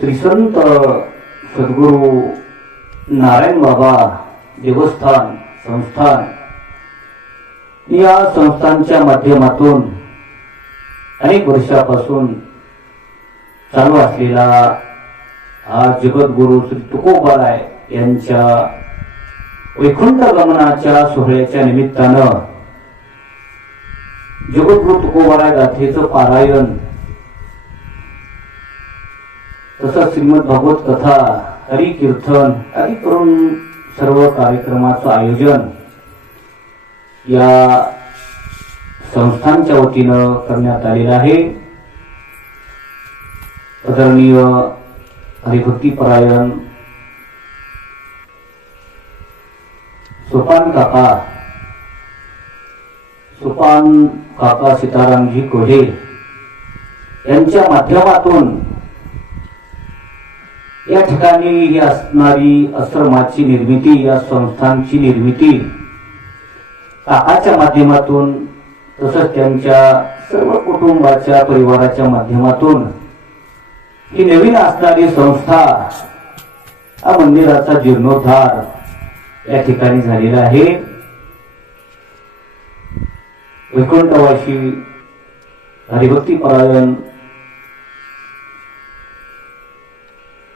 श्री संत सद्गुरू नारायण बाबा देवस्थान संस्थान. या संस्थांच्या माध्यमातून अनेक वर्षापासून चालू असलेला हा जगद्गुरु श्री तुकोबाराय यांच्या वैकुंठ गमनाच्या सोहळ्याच्या निमित्तानं जगद्गुरु तुकोबाराय गाथेचं पारायण तसंच श्रीमद भागवत कथा हरी कीर्तन आदी करून सर्व कार्यक्रमाचं आयोजन या संस्थांच्या वतीनं करण्यात आलेलं आहे. आदरणीय हरिभक्तीपरायण सोपान काका सोपान काका सीतारामजी कोढे यांच्या माध्यमातून या ठिकाणी ही असणारी आश्रमाची निर्मिती या संस्थांची निर्मिती काकाच्या माध्यमातून तसंच त्यांच्या सर्व कुटुंबाच्या परिवाराच्या माध्यमातून ही नवीन असणारी संस्था हा मंदिराचा जीर्णोद्धार या ठिकाणी झालेला आहे. वैकुंठवाशी हरिभक्तीपरायण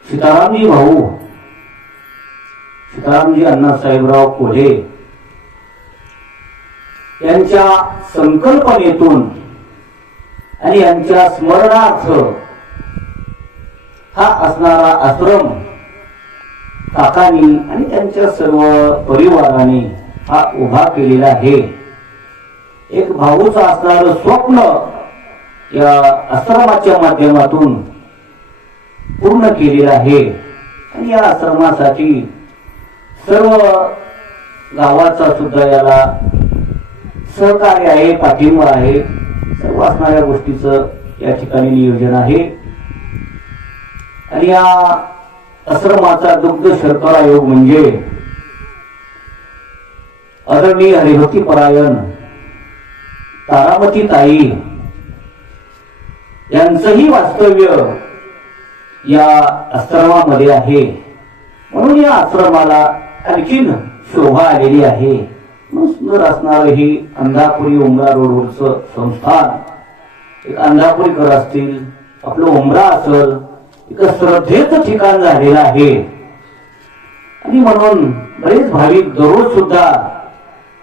सीतारामजी भाऊ सीतारामजी अण्णासाहेबराव कोल्हे यांच्या संकल्पनेतून आणि यांच्या स्मरणार्थ हा असणारा आश्रम काकांनी आणि त्यांच्या सर्व परिवाराने हा उभा केलेला आहे. एक भाऊचं असणारं स्वप्न या आश्रमाच्या माध्यमातून पूर्ण केलेलं आहे. आणि या आश्रमासाठी सर्व गावाचा सुद्धा याला सहकार्य आहे पाठिंबा आहे. सर्व असणाऱ्या गोष्टीचं या ठिकाणी नियोजन आहे. आणि या आश्रमाचा दुग्ध शर्करा आयोग म्हणजे आदरणीय हरिभक्ती परायण तारामती ताई यांचंही वास्तव्य या आश्रमामध्ये आहे. म्हणून या आश्रमाला आणखीन शोभा आलेली आहे. सुंदर असणार ही अंधापुरी उमरा रोडवरचं संस्थान. एक अंधापुरीकर असतील आपलं उमरा असल एक श्रद्धेचं ठिकाण झालेलं आहे. आणि म्हणून बरेच भाविक दररोज सुद्धा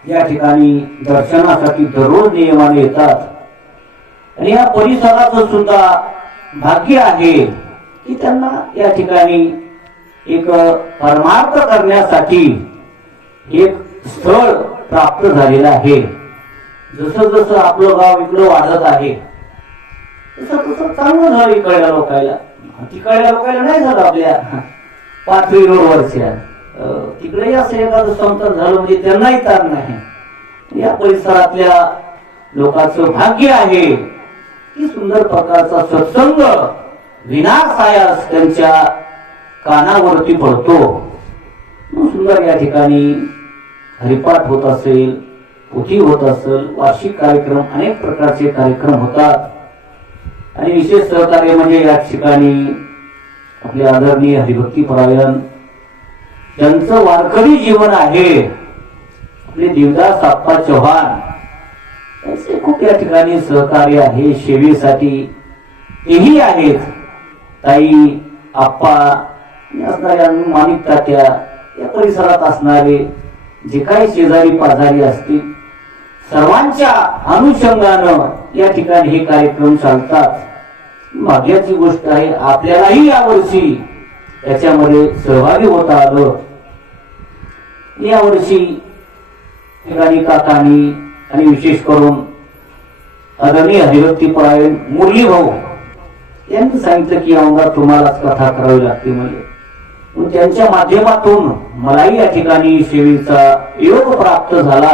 या ठिकाणी दर्शनासाठी दररोज नियमाने येतात. आणि या परिसराचं सुद्धा भाग्य आहे. की त्यांना या ठिकाणी एक परमार्थ करण्यासाठी एक स्थळ प्राप्त झालेलं आहे. जसं जसं आपलं गाव इकडं वाढत आहे तसं तसं चांगलं झालं इकडल्या लोकायला. तिकडल्या लोकायला नाही झालं आपल्या पाथरी रोडवरच्या. तिकडेही असं एखादं संकट झालं म्हणजे त्यांनाही तार नाही. या परिसरातल्या लोकांचं भाग्य आहे. की सुंदर प्रकारचा सत्संग विनासायास त्यांच्या कानावरती पडतो. सुंदर या ठिकाणी हरिपाठ होत असेल पोथी होत असेल वार्षिक कार्यक्रम अनेक प्रकारचे कार्यक्रम होतात. आणि विशेष सहकार्य म्हणजे या ठिकाणी आपले आदरणीय हरिभक्ती परायण त्यांचं वारकरी जीवन आहे आपले देवदास आप्पा चव्हाण त्यांचे खूप या ठिकाणी सहकार्य आहे सेवेसाठी तेही आहेत. ताई आप्पा असणाऱ्या माणिक तात्या या परिसरात असणारे जे काही शेजारी पाजारी असतील सर्वांच्या अनुषंगानं या ठिकाणी हे कार्यक्रम चालतात. भाग्याची गोष्ट आहे आपल्यालाही यावर्षी त्याच्यामध्ये सहभागी होता आलं. यावर्षी ठिकाणी काकानी आणि विशेष करून अदनी हरिभक्ती परायण मुरली भाऊ त्यांनी सांगितलं की अंगा तुम्हालाच कथा करावी लागते म्हणजे त्यांच्या माध्यमातून मलाही या ठिकाणी सेवेचा योग प्राप्त झाला.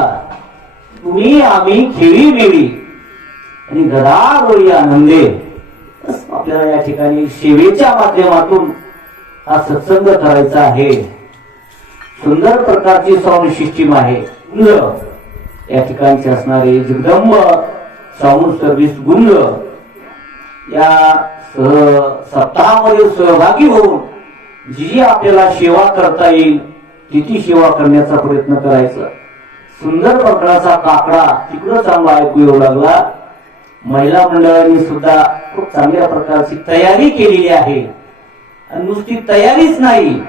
तुम्ही आम्ही खेळी मिळी आणि गदारोळी आनंदे. आपल्याला या ठिकाणी सेवेच्या माध्यमातून हा सत्संग करायचा आहे. सुंदर प्रकारची साऊंड सिस्टीम आहे. गुंज या ठिकाणचे असणारे जगदंब साऊंड सर्व्हिस गुंज या सप्ताहामध्ये सहभागी होऊन जी आपल्याला सेवा करता येईल ती सेवा करण्याचा प्रयत्न करायचा. सुंदर प्रकारचा काकडा तिकडं चांगला ऐकू येऊ लागला. महिला मंडळांनी सुद्धा खूप चांगल्या प्रकारची तयारी केलेली आहे. आणि नुसती तयारीच नाही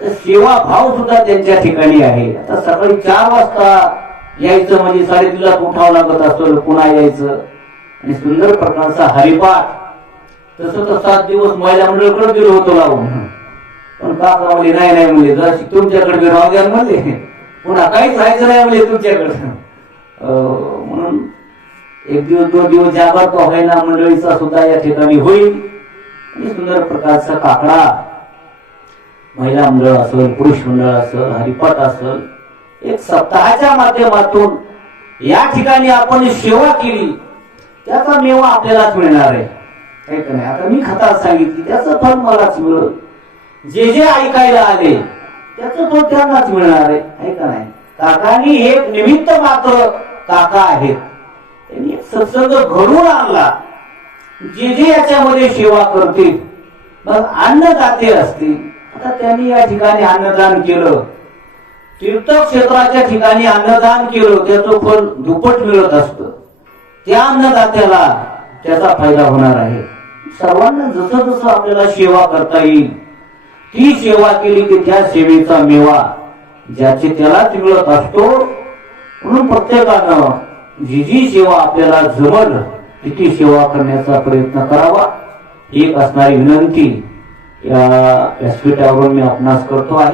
तर सेवा भाव सुद्धा त्यांच्या ठिकाणी आहे. आता सकाळी चार वाजता यायचं म्हणजे साडेतीनला उठावं लागत असतो पुन्हा यायचं. आणि सुंदर प्रकारचा हरिपाठ तसं तर सात दिवस महिला मंडळकडे दिलो होतो लावून. पण का म्हणले नाही नाही म्हणले जरा तुमच्याकडे बी राहू द्या म्हणले. पुन्हा काहीच राहायचं नाही म्हणले तुमच्याकडे. म्हणून एक दिवस दोन दिवस जागर तो होईना मंडळीचा सुद्धा या ठिकाणी होईल. आणि सुंदर प्रकारचा काकडा महिला मंडळ असेल पुरुष मंडळ असेल हरिपाठ असेल एक सप्ताहाच्या माध्यमातून या ठिकाणी आपण सेवा केली. त्याचा मेवा आपल्यालाच मिळणार आहे. नाही आता मी खतात सांगितली त्याचं फळ मलाच मिळत जे जे ऐकायला आले त्याचं फळ त्यांनाच मिळणार आहे. का नाही? काकांनी एक निमित्त मात्र काका आहेत. त्यांनी एक सत्संग घडवून आणला. जे जे याच्यामध्ये सेवा करतील मग अन्नदाते असतील. आता त्यांनी या ठिकाणी अन्नदान केलं. तीर्थक्षेत्राच्या ठिकाणी अन्नदान केलं त्याचं फल दुप्पट मिळत असतं. त्या अन्नदात्याला त्याचा फायदा होणार आहे. सर्वांना जसं जसं आपल्याला सेवा करता येईल ती सेवा केली की त्या सेवेचा मेवा ज्याचे त्यालाच मिळत असतो म्हणून प्रत्येकानं जी जी सेवा आपल्याला जमल ती सेवा करण्याचा प्रयत्न करावा. एक असणारी विनंती या व्यासपीठावरून मी आपणास करतो आहे.